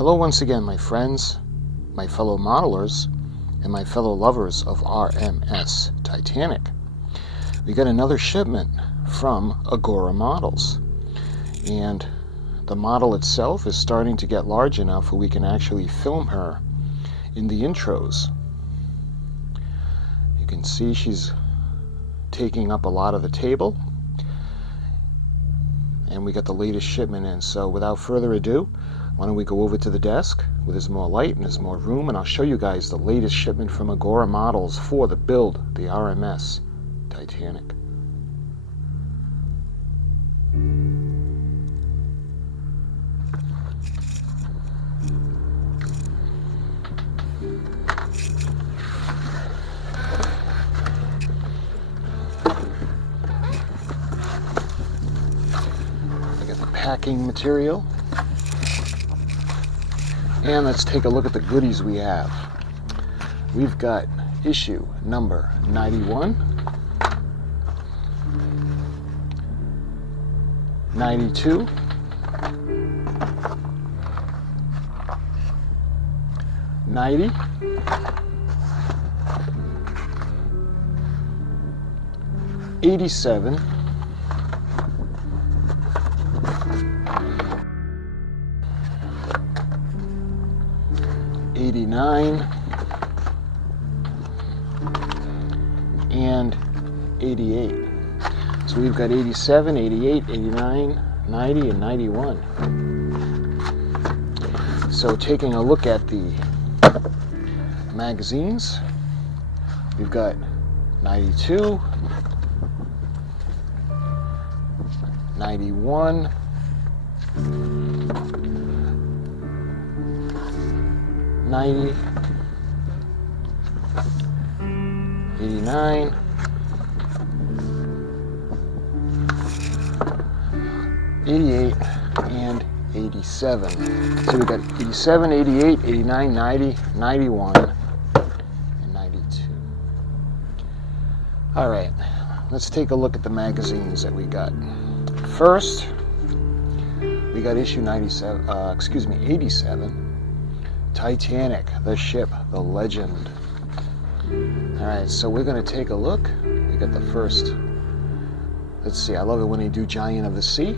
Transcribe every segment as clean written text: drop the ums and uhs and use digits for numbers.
Hello once again, my friends, my fellow modelers, and my fellow lovers of R.M.S Titanic. We got another shipment from AGORA Models, and the model itself is starting to get large enough where we can actually film her in the intros. You can see she's taking up a lot of the table, and we got the latest shipment in. So without further ado, why don't we go over to the desk where there's more light and there's more room, and I'll show you guys the latest shipment from AGORA Models for the build, the R.M.S Titanic. I got the packing material. And let's take a look at the goodies we have. We've got issue number 91, 92, 90, 87, 89, and 88. So we've got 87, 88, 89, 90, and 91. So taking a look at the magazines, we've got 92, 91, 90, 89, 88, and 87. So we got 87, 88, 89, 90, 91, and 92. All right, let's take a look at the magazines that we got. First, we got issue 87, Titanic, the ship, the legend. All right, so we're going to take a look. We got the first. Let's see. I love it when they do Giant of the Sea.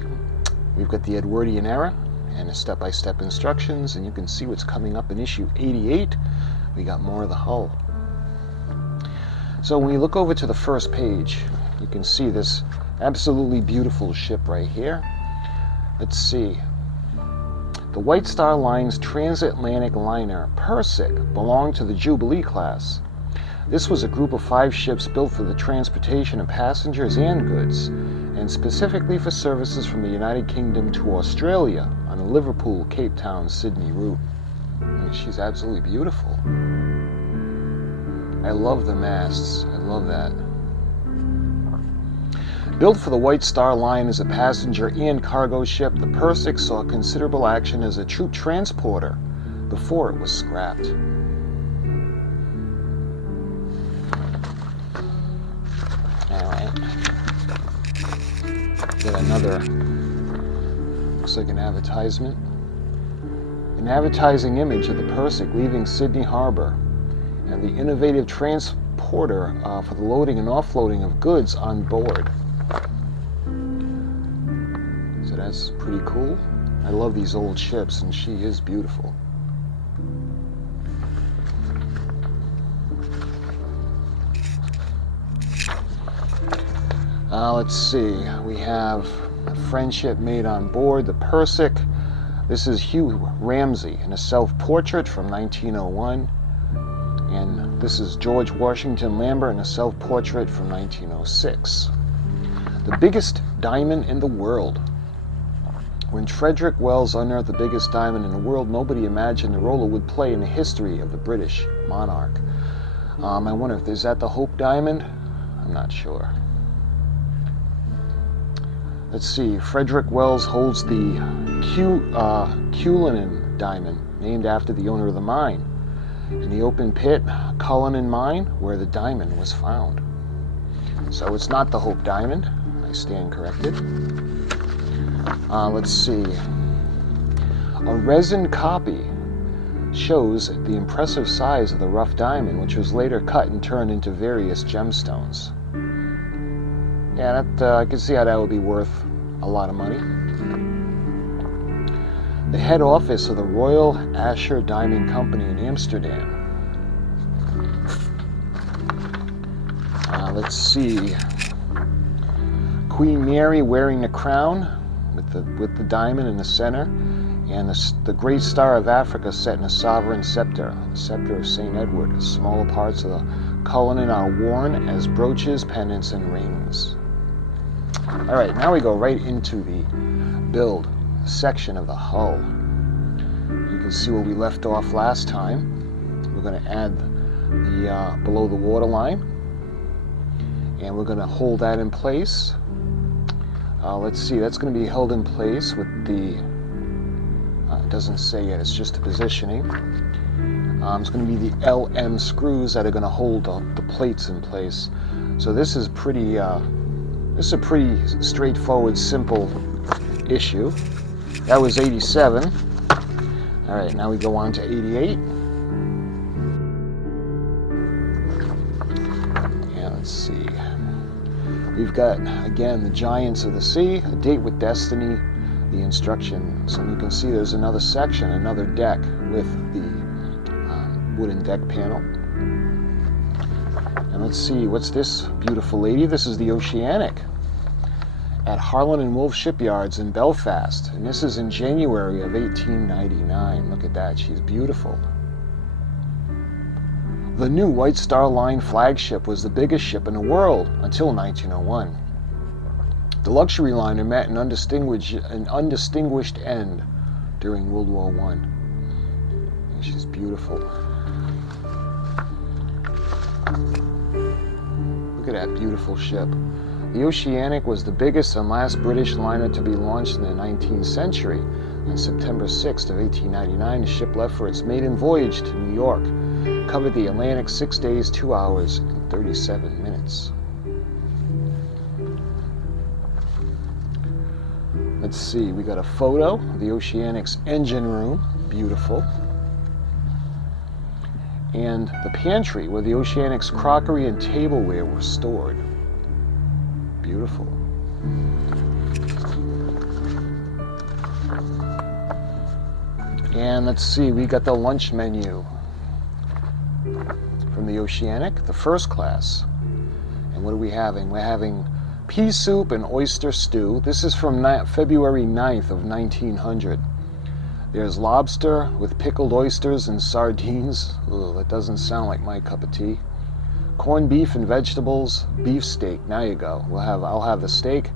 We've got the Edwardian era and the step-by-step instructions, and you can see what's coming up in issue 88. We got more of the hull. So when you look over to the first page, you can see this absolutely beautiful ship right here. Let's see. The White Star Line's transatlantic liner, Persic, belonged to the Jubilee class. This was a group of 5 ships built for the transportation of passengers and goods, and specifically for services from the United Kingdom to Australia on the Liverpool, Cape Town, Sydney route. I mean, she's absolutely beautiful. I love the masts. I love that. Built for the White Star Line as a passenger and cargo ship, the Persic saw considerable action as a troop transporter before it was scrapped. Alright. Get another, looks like an advertisement. An advertising image of the Persic leaving Sydney Harbor and the innovative transporter for the loading and offloading of goods on board. So that's pretty cool. I love these old ships, and she is beautiful. Let's see. We have a friendship made on board the Persic. This is Hugh Ramsey in a self-portrait from 1901. And this is George Washington Lambert in a self-portrait from 1906. The biggest diamond in the world. When Frederick Wells unearthed the biggest diamond in the world, nobody imagined the role it would play in the history of the British monarch. I wonder if is that the Hope Diamond? I'm not sure. Let's see. Frederick Wells holds the Cullinan diamond, named after the owner of the mine, in the open pit Cullinan mine where the diamond was found. So it's not the Hope Diamond. I stand corrected. Let's see. A resin copy shows the impressive size of the rough diamond, which was later cut and turned into various gemstones. Yeah, I can see how that would be worth a lot of money. The head office of the Royal Asscher Diamond Company in Amsterdam. Let's see. Queen Mary wearing the crown with the diamond in the center, and the great star of Africa set in a sovereign scepter, the scepter of St. Edward. Smaller parts of the cullinan are worn as brooches, pendants, and rings. All right, now we go right into the build section of the hull. You can see where we left off last time. We're going to add the below the waterline, and we're going to hold that in place. Let's see, that's going to be held in place with the, it doesn't say yet, it's just the positioning. It's going to be the LM screws that are going to hold the plates in place. So this is pretty, this is a pretty straightforward, simple issue. That was 87. All right, now we go on to 88. And let's see. We've got, again, the Giants of the Sea, A Date with Destiny, the instructions. And you can see there's another section, another deck with the wooden deck panel. And let's see, what's this beautiful lady? This is the Oceanic at Harland and Wolff shipyards in Belfast. And this is in January of 1899. Look at that, she's beautiful. The new White Star Line flagship was the biggest ship in the world until 1901. The luxury liner met an undistinguished end during World War I. And she's beautiful. Look at that beautiful ship. The Oceanic was the biggest and last British liner to be launched in the 19th century. On September 6th of 1899, the ship left for its maiden voyage to New York. Covered the Atlantic 6 days, 2 hours, and 37 minutes. Let's see, we got a photo of the Oceanic's engine room, beautiful. And the pantry where the Oceanic's crockery and tableware were stored. Beautiful. And let's see, we got the lunch menu from the Oceanic, the first class. And what are we having? We're having pea soup and oyster stew. This is from February 9th of 1900. There's lobster with pickled oysters and sardines. Ugh, that doesn't sound like my cup of tea. Corned beef and vegetables, beef steak. Now you go. I'll have the steak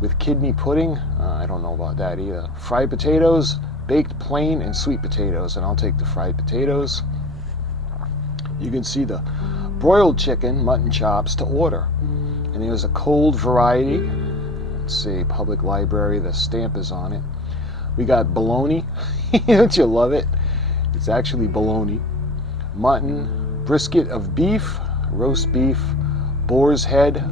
with kidney pudding. I don't know about that either. Fried potatoes, baked plain, and sweet potatoes. And I'll take the fried potatoes. You can see the broiled chicken, mutton chops to order. And there's a cold variety. Let's see, Public Library, the stamp is on it. We got bologna. Don't you love it? It's actually bologna. Mutton, brisket of beef, roast beef, boar's head,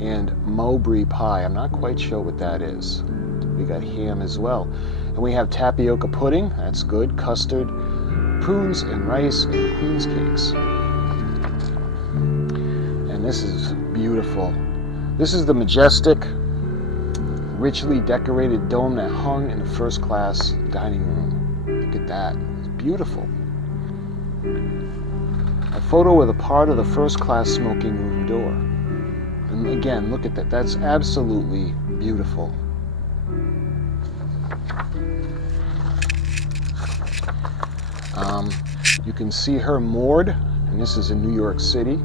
and Mowbray pie. I'm not quite sure what that is. We got ham as well. And we have tapioca pudding. That's good. Custard, prunes and rice, and queen's cakes. And this is beautiful. This is the majestic, richly decorated dome that hung in the first class dining room. Look at that. It's beautiful. A photo of a part of the first class smoking room door. And again, look at that. That's absolutely beautiful. You can see her moored, and this is in New York City.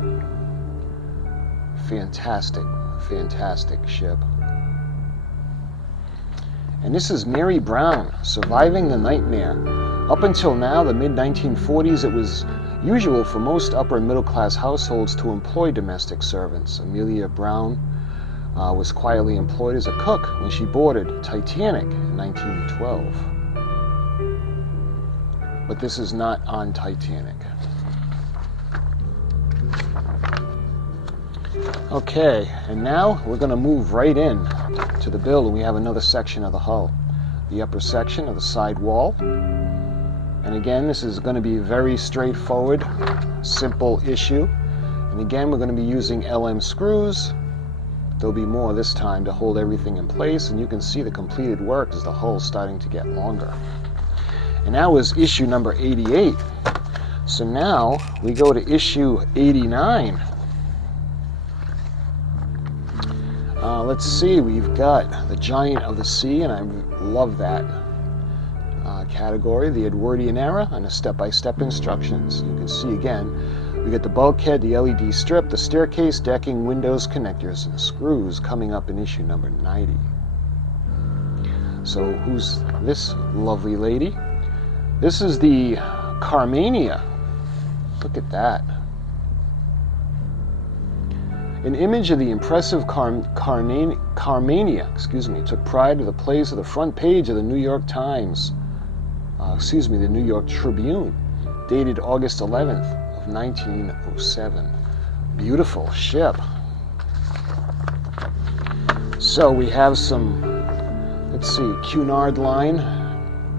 Fantastic, fantastic ship. And this is Mary Brown, surviving the nightmare. Up until now, the mid-1940s, it was usual for most upper and middle-class households to employ domestic servants. Amelia Brown was quietly employed as a cook when she boarded Titanic in 1912. But this is not on Titanic. Okay, and now we're going to move right in to the build, and we have another section of the hull. the upper section of the side wall. And again, this is going to be very straightforward, simple issue. And again, we're going to be using LM screws. There'll be more this time to hold everything in place, and you can see the completed work as the hull's starting to get longer. And that was issue number 88. So now we go to issue 89. Let's see, we've got the Giant of the Sea, and I love that category, the Edwardian era, and the step-by-step instructions. You can see again, we get the bulkhead, the LED strip, the staircase, decking, windows, connectors, and screws coming up in issue number 90. So who's this lovely lady? This is the Carmania. Look at that. An image of the impressive Carmania, took pride of the place of the front page of the New York Times, the New York Tribune, dated August 11th of 1907. Beautiful ship. So we have some, let's see, Cunard Line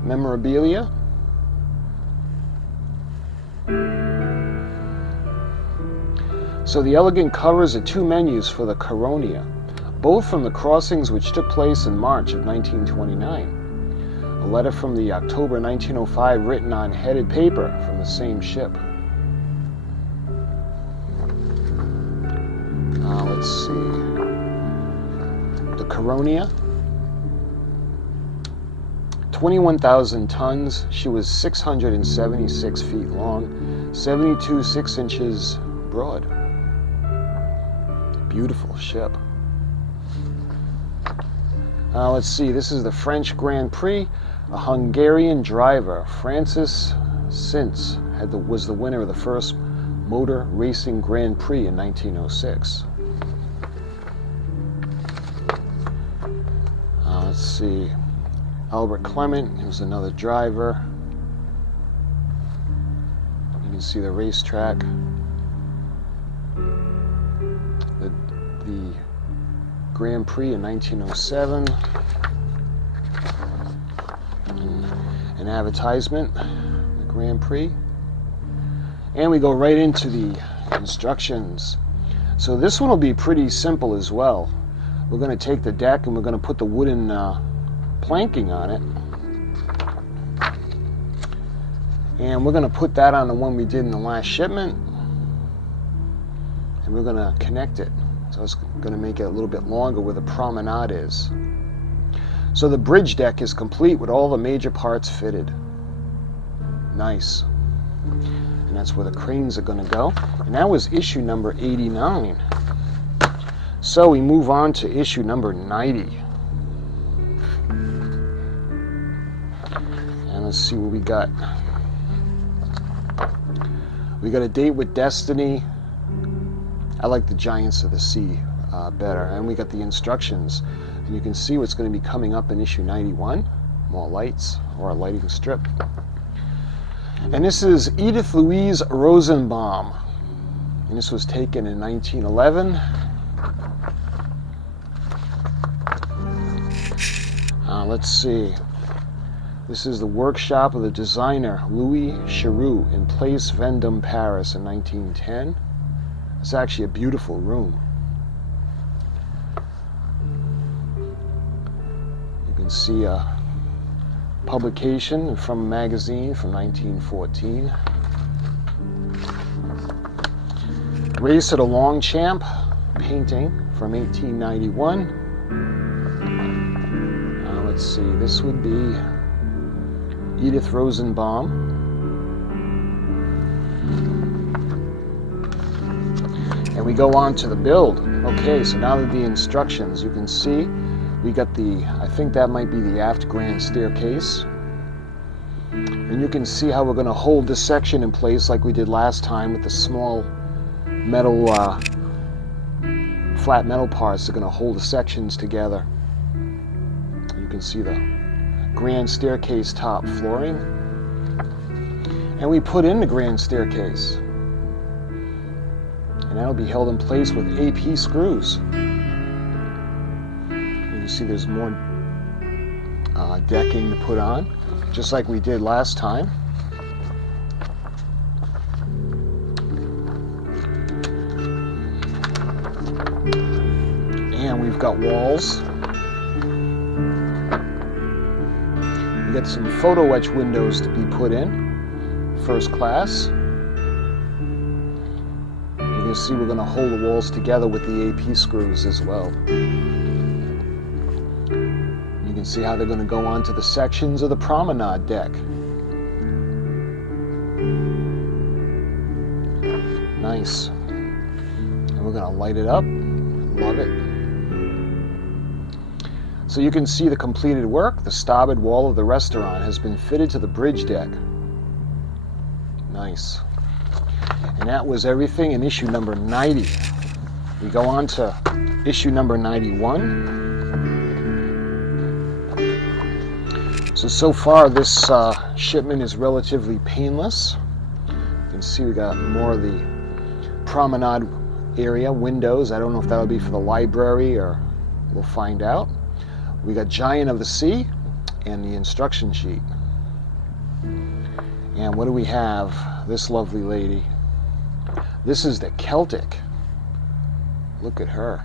memorabilia. So the elegant covers are two menus for the Coronia, both from the crossings which took place in March of 1929. A letter from the October 1905 written on headed paper from the same ship. Let's see. The Coronia. 21,000 tons. She was 676 feet long, 72 6 inches broad. Beautiful ship. Let's see, this is the French Grand Prix. A Hungarian driver, Francis Sintz, was the winner of the first motor racing Grand Prix in 1906. Let's see, Albert Clement, he was another driver. You can see the racetrack. The Grand Prix in 1907. An advertisement, the Grand Prix. And we go right into the instructions. So this one will be pretty simple as well. We're going to take the deck and we're going to put the wooden planking on it. And we're going to put that on the one we did in the last shipment. And we're going to connect it. So it's going to make it a little bit longer where the promenade is. So the bridge deck is complete with all the major parts fitted. Nice. And that's where the cranes are going to go. And that was issue number 89. So we move on to issue number 90. And let's see what we got. We got A Date with Destiny. I like the Giants of the Sea better. And we got the instructions. And you can see what's going to be coming up in issue 91. More lights, or a lighting strip. And this is Edith Louise Rosenbaum. And this was taken in 1911. Let's see. This is the workshop of the designer Louis Chiroux in Place Vendôme, Paris in 1910. It's actually a beautiful room. You can see a publication from a magazine from 1914. Race at a Longchamp painting from 1891. Let's see, this would be Edith Rosenbaum. And we go on to the build. Okay, so now that the instructions, you can see we got the, I think that might be the aft grand staircase. And you can see how we're going to hold this section in place like we did last time with the small metal, flat metal parts that are going to hold the sections together. You can see the grand staircase top flooring. And we put in the grand staircase. And that'll be held in place with AP screws. You can see there's more decking to put on, just like we did last time. And we've got walls. We got some photo etch windows to be put in, first class. You can see we're going to hold the walls together with the AP screws as well. You can see how they're going to go onto the sections of the promenade deck. Nice. And we're going to light it up. Love it. So you can see the completed work. The starboard wall of the restaurant has been fitted to the bridge deck. Nice. And that was everything in issue number 90. We go on to issue number 91. So far this shipment is relatively painless. You can see we got more of the promenade area, windows. I don't know if that'll be for the library or we'll find out. We got Giant of the Sea and the instruction sheet. And what do we have? This lovely lady. This is the Celtic. Look at her.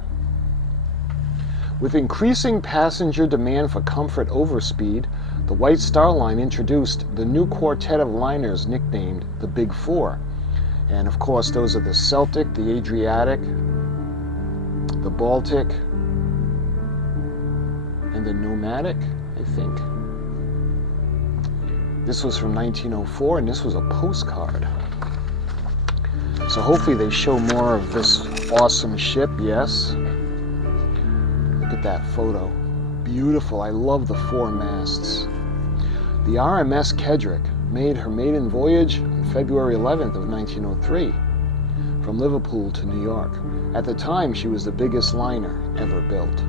With increasing passenger demand for comfort over speed, the White Star Line introduced the new quartet of liners nicknamed the Big Four. And of course, those are the Celtic, the Adriatic, the Baltic, and the Nomadic, I think. This was from 1904, and this was a postcard. So hopefully they show more of this awesome ship, yes. Look at that photo. Beautiful. I love the four masts. The R.M.S Titanic made her maiden voyage on February 11th of 1903 from Liverpool to New York. At the time, she was the biggest liner ever built.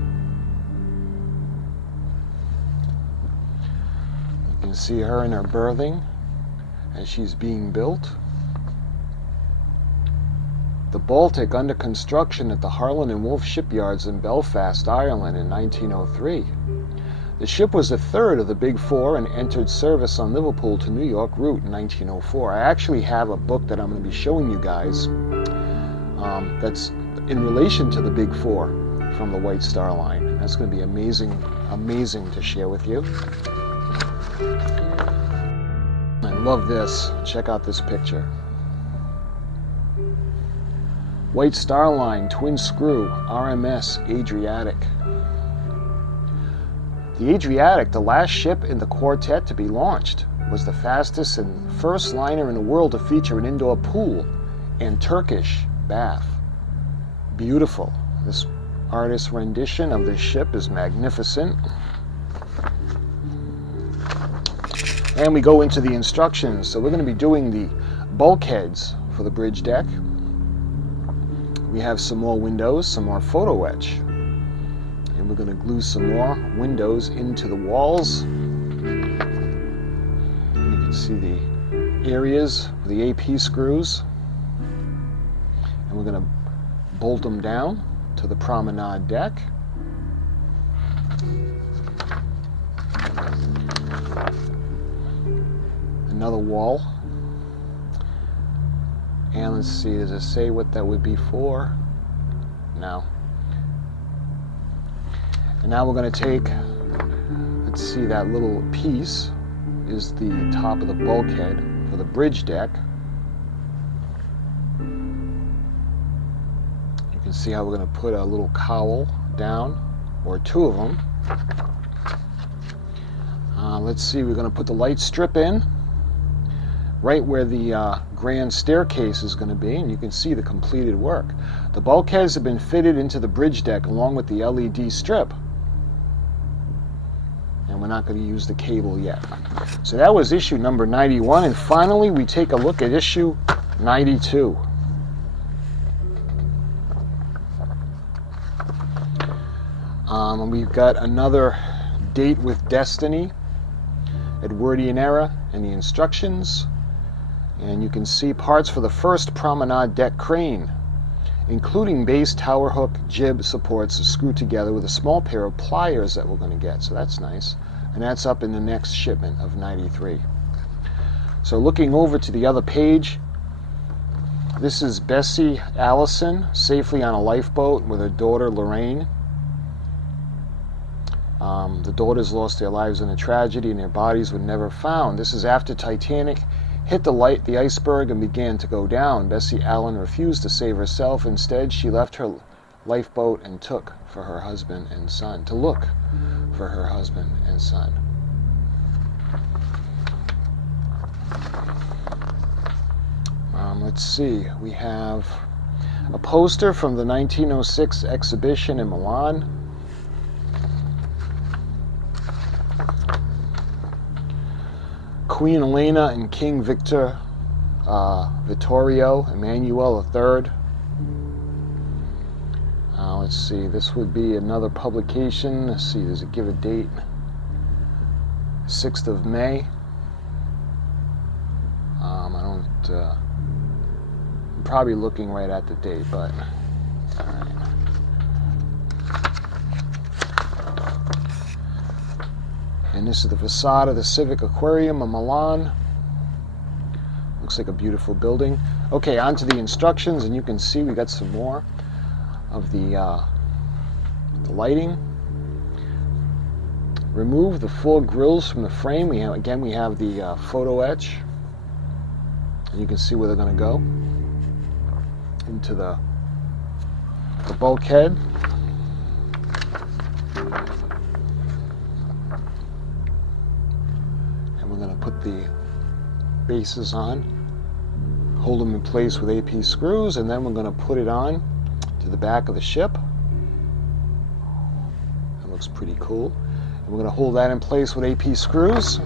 You can see her in her berthing as she's being built. The Baltic under construction at the Harland and Wolff shipyards in Belfast, Ireland in 1903. The ship was the third of the Big Four and entered service on Liverpool to New York route in 1904. I actually have a book that I'm going to be showing you guys that's in relation to the Big Four from the White Star Line. That's going to be amazing to share with you. I love this. Check out this picture. White Star Line, twin screw, R.M.S Adriatic. The Adriatic, the last ship in the quartet to be launched, was the fastest and first liner in the world to feature an indoor pool and Turkish bath. Beautiful. This artist's rendition of this ship is magnificent. And we go into the instructions. So we're going to be doing the bulkheads for the bridge deck. We have some more windows, some more photo etch. And we're going to glue some more windows into the walls. You can see the areas of the AP screws. And we're going to bolt them down to the promenade deck. Another wall. And let's see, does it say what that would be for? No. And now we're going to take, let's see, that little piece is the top of the bulkhead for the bridge deck. You can see how we're going to put a little cowl down, or two of them. Let's see, we're going to put the light strip in, right where the grand staircase is going to be, and you can see the completed work. The bulkheads have been fitted into the bridge deck along with the LED strip. And we're not going to use the cable yet. So that was issue number 91, and finally we take a look at issue 92. And we've got another Date with Destiny, Edwardian era, and the instructions. And you can see parts for the first promenade deck crane, including base, tower hook, jib supports screwed together with a small pair of pliers that we're going to get. So that's nice. and that's up in the next shipment of 93. So looking over to the other page, this is Bessie Allison safely on a lifeboat with her daughter Lorraine. The daughters lost their lives in a tragedy and their bodies were never found. This is after Titanic hit the iceberg and began to go down. Bessie Allen refused to save herself. Instead, she left her lifeboat and took for her husband and son, to look for her husband and son. Let's see, we have a poster from the 1906 exhibition in Milan. Queen Elena and King Victor Vittorio Emmanuel III. Let's see, this would be another publication. Let's see, does it give a date? 6th of May. I'm probably looking right at the date, but all right. And this is the facade of the Civic Aquarium of Milan. Looks like a beautiful building. Okay, on to the instructions, and you can see we got some more of the lighting. Remove the 4 grills from the frame. We have the photo etch, and you can see where they're going to go into the bulkhead. And we're going to put the bases on, hold them in place with AP screws, and then we're going to put it on to the back of the ship. That looks pretty cool. And we're going to hold that in place with AP screws.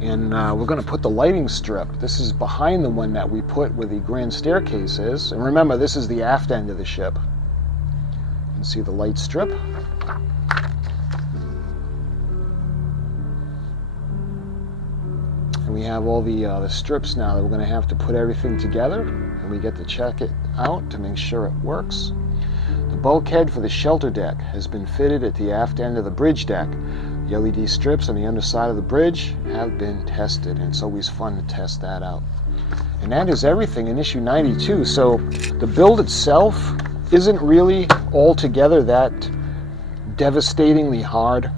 And we're going to put the lighting strip. This is behind the one that we put where the grand staircase is. And remember, this is the aft end of the ship. You can see the light strip. And we have all the strips now that we're going to have to put everything together. And we get to check it out to make sure it works. The bulkhead for the shelter deck has been fitted at the aft end of the bridge deck. The LED strips on the underside of the bridge have been tested, and it's always fun to test that out. And that is everything in issue 92. So the build itself isn't really altogether that devastatingly hard,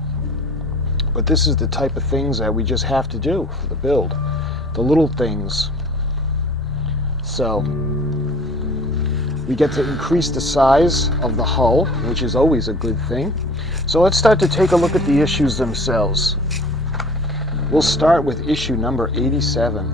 but this is the type of things that we just have to do for the build. The little things. So we get to increase the size of the hull, which is always a good thing. So let's start to take a look at the issues themselves. We'll start with issue number 87.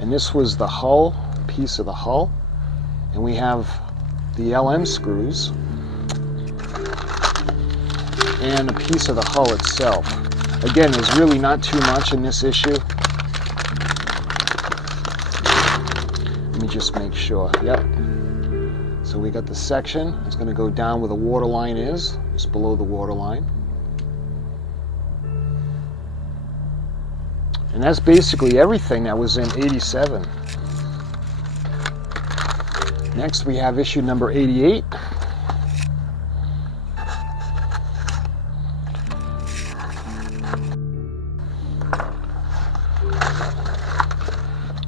And this was the hull, piece of the hull. And we have the LM screws and a piece of the hull itself. Again, there's really not too much in this issue. Let me just make sure. Yep. So we got the section. It's going to go down where the water line is. It's below the water line. And that's basically everything that was in 87. Next we have issue number 88.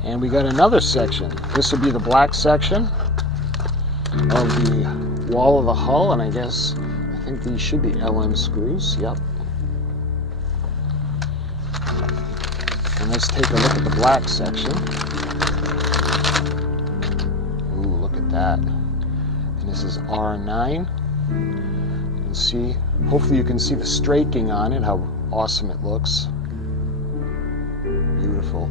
And we got another section. This will be the black section of the wall of the hull, and I think these should be LM screws. Yep. And let's take a look at the black section. Ooh, look at that. And this is R9. You can see, hopefully you can see the straking on it, how awesome it looks. Beautiful.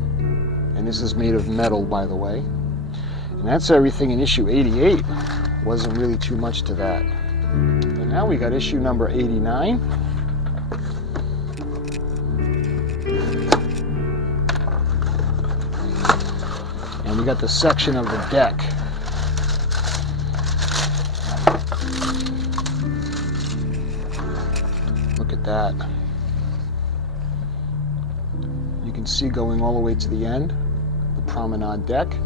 And this is made of metal, by the way. And that's everything in issue 88. Wasn't really too much to that. And now we got issue number 89. And we got the section of the deck. Look at that. You can see going all the way to the end, the promenade deck.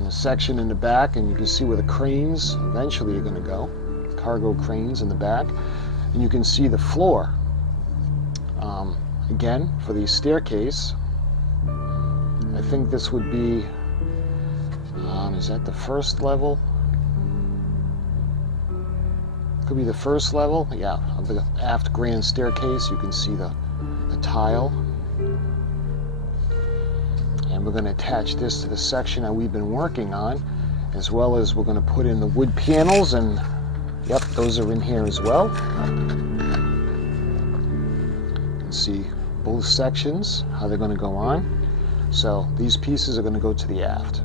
and a section in the back, and you can see where the cranes eventually are going to go, cargo cranes in the back, and you can see the floor. Again, for the staircase, I think this would be, is that the first level? Could be the first level, yeah, of the aft grand staircase. You can see the tile. And we're going to attach this to the section that we've been working on, as well as we're going to put in the wood panels, and yep, those are in here as well. You can see both sections, how they're going to go on. So these pieces are going to go to the aft.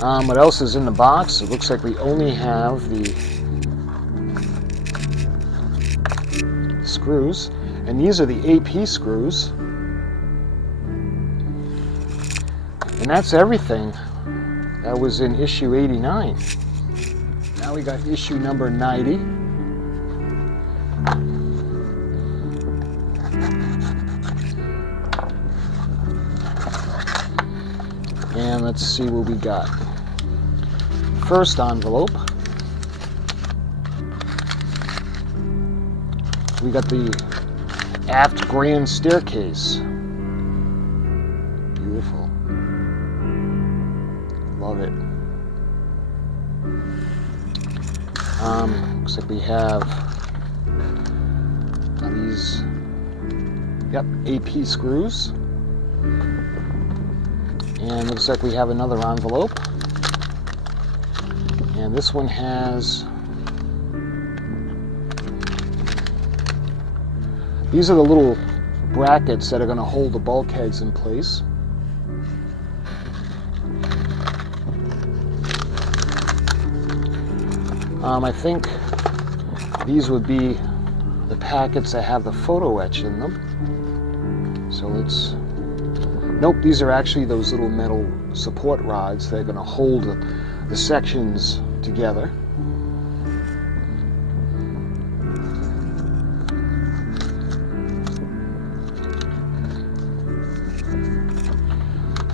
What else is in the box? It looks like we only have the screws, and these are the AP screws. And that's everything that was in issue 89. Now we got issue number 90. And let's see what we got. First envelope. We got the aft grand staircase. Beautiful. Love it. Looks like we have these, yep, AP screws. And looks like we have another envelope. And this one has, these are the little brackets that are going to hold the bulkheads in place. I think these would be the packets that have the photo etch in them. So let's, nope, these are actually those little metal support rods that are going to hold the sections together.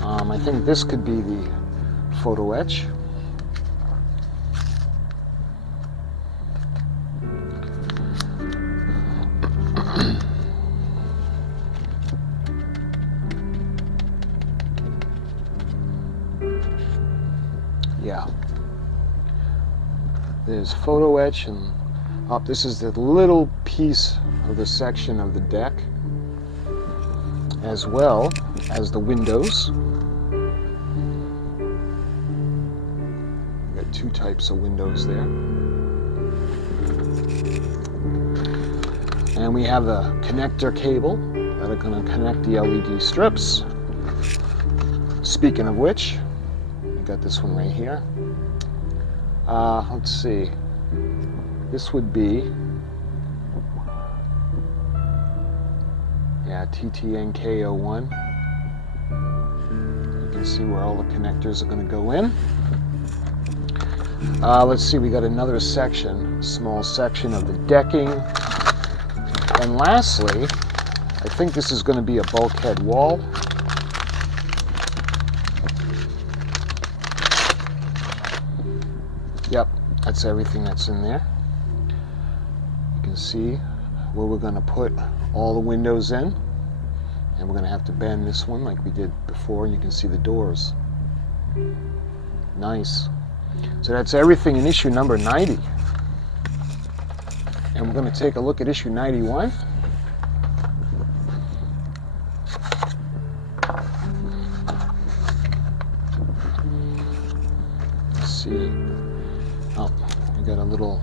I think this could be the photo etch. Yeah, there's photo etch, and this is the little piece of the section of the deck, as well as the windows. We've got two types of windows there. And we have the connector cable that are going to connect the LED strips. Speaking of which, got this one right here. Let's see. This would be, yeah, TTNK01. You can see where all the connectors are going to go in. Let's see, we got another section, small section of the decking. And lastly, I think this is going to be a bulkhead wall. Yep, that's everything that's in there. You can see where we're going to put all the windows in. And we're going to have to bend this one like we did before, and you can see the doors. Nice. So that's everything in issue number 90. And we're going to take a look at issue 91. Let's see. Oh, we got a little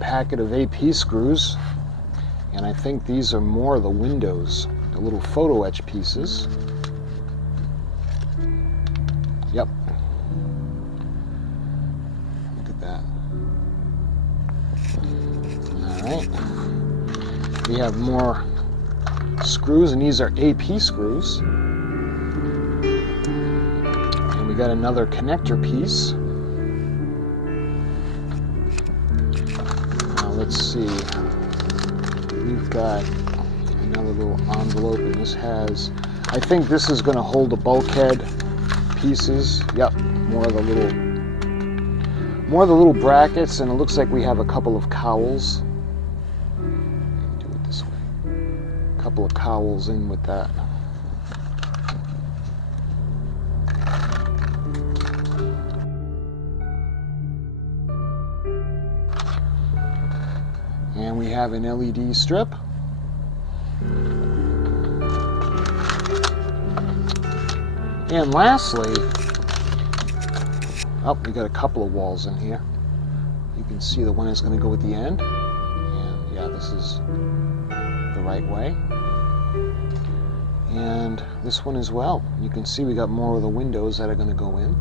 packet of AP screws, and I think these are more of the windows, the little photo etch pieces. Yep. Look at that. All right. We have more screws, and these are AP screws. And we got another connector piece. Let's see, we've got another little envelope, and this has, I think this is going to hold the bulkhead pieces. Yep, more of the little brackets, and it looks like we have a couple of cowls. Do it this way. A couple of cowls in with that. And we have an LED strip. And lastly, we got a couple of walls in here. You can see the one that's going to go at the end. And yeah, this is the right way. And this one as well. You can see we got more of the windows that are going to go in.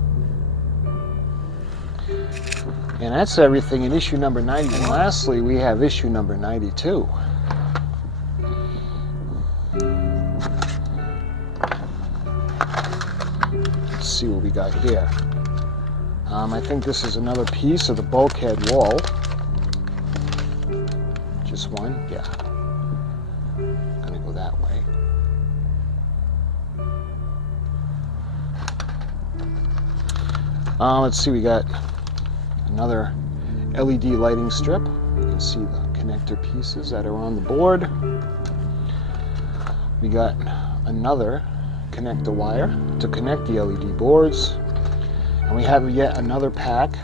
And that's everything in issue number 90. And lastly, we have issue number 92. Let's see what we got here. I think this is another piece of the bulkhead wall. Just one, yeah. Gonna go that way. Let's see, we got another LED lighting strip. You can see the connector pieces that are on the board. We got another connector wire to connect the LED boards. And we have yet another pack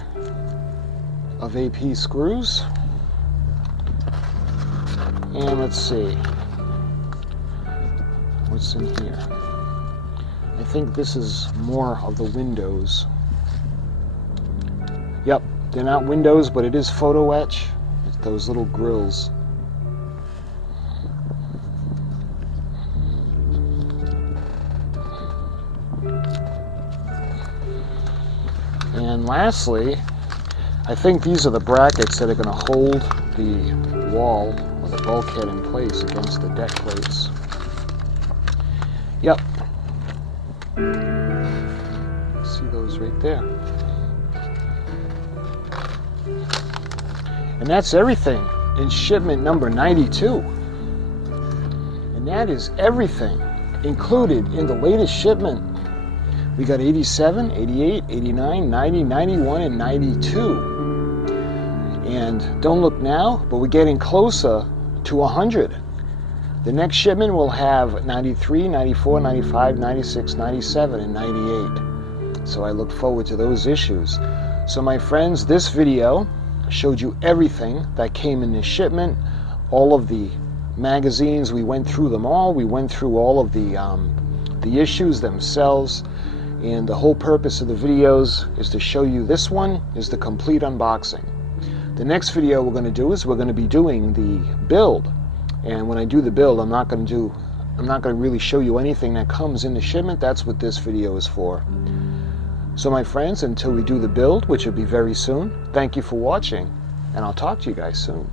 of AP screws. And let's see what's in here. I think this is more of the windows. Yep, they're not windows, but it is photo etch. It's those little grills. And lastly, I think these are the brackets that are going to hold the wall or the bulkhead in place against the deck plates. Yep. See those right there. And that's everything in shipment number 92. And that is everything included in the latest shipment. We got 87, 88, 89, 90, 91, and 92. And don't look now, but we're getting closer to 100. The next shipment will have 93, 94, 95, 96, 97, and 98. So I look forward to those issues. So my friends, this video showed you everything that came in this shipment, all of the magazines. We went through them all. We went through all of the issues themselves. And the whole purpose of the videos is to show you this one is the complete unboxing. The next video we're going to do is we're going to be doing the build. And when I do the build, I'm not going to really show you anything that comes in the shipment. That's what this video is for. So my friends, until we do the build, which will be very soon, thank you for watching, and I'll talk to you guys soon.